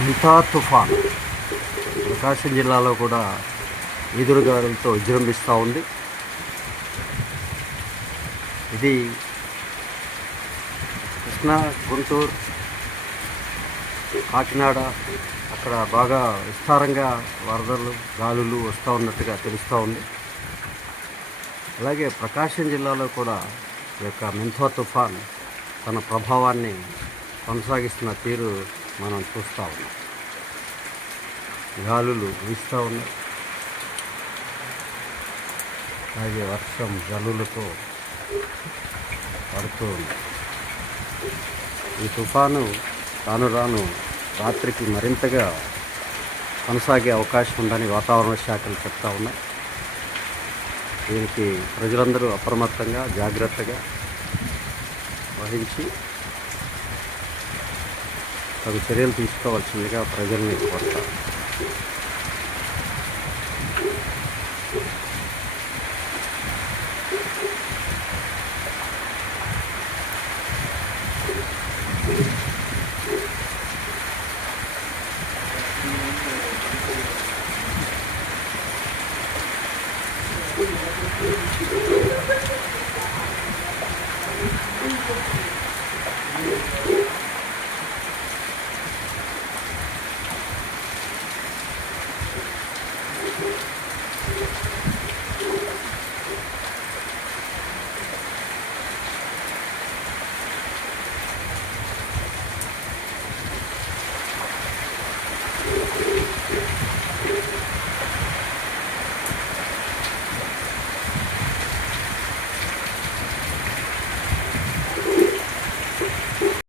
మితా తుఫాన్ ప్రకాశం జిల్లాలో కూడా ఈదురుగాలులతో విజృంభిస్తూ ఉంది. ఇది కృష్ణా గుంటూరు కాకినాడ అక్కడ బాగా విస్తారంగా వరదలు గాలులు వస్తూ ఉన్నట్టుగా తెలుస్తూ ఉంది. అలాగే ప్రకాశం జిల్లాలో కూడా ఈ యొక్క మింథో తుఫాన్ తన ప్రభావాన్ని కొనసాగిస్తున్న తీరు మనం చూస్తూ ఉన్నాం. గాలులు వీస్తూ ఉన్నాయి. అలాగే వర్షం జల్లులతో పడుతూ ఉంది. ఈ తుఫాను రాను రాను రాత్రికి మరింతగా కొనసాగే అవకాశం ఉందని వాతావరణ శాఖలు చెప్తా ఉన్నాయి. దీనికి ప్రజలందరూ అప్రమత్తంగా జాగ్రత్తగా వహించి తగు చర్యలు తీసుకోవాల్సిందిగా ప్రజల్ని కోరుతారు Thank you.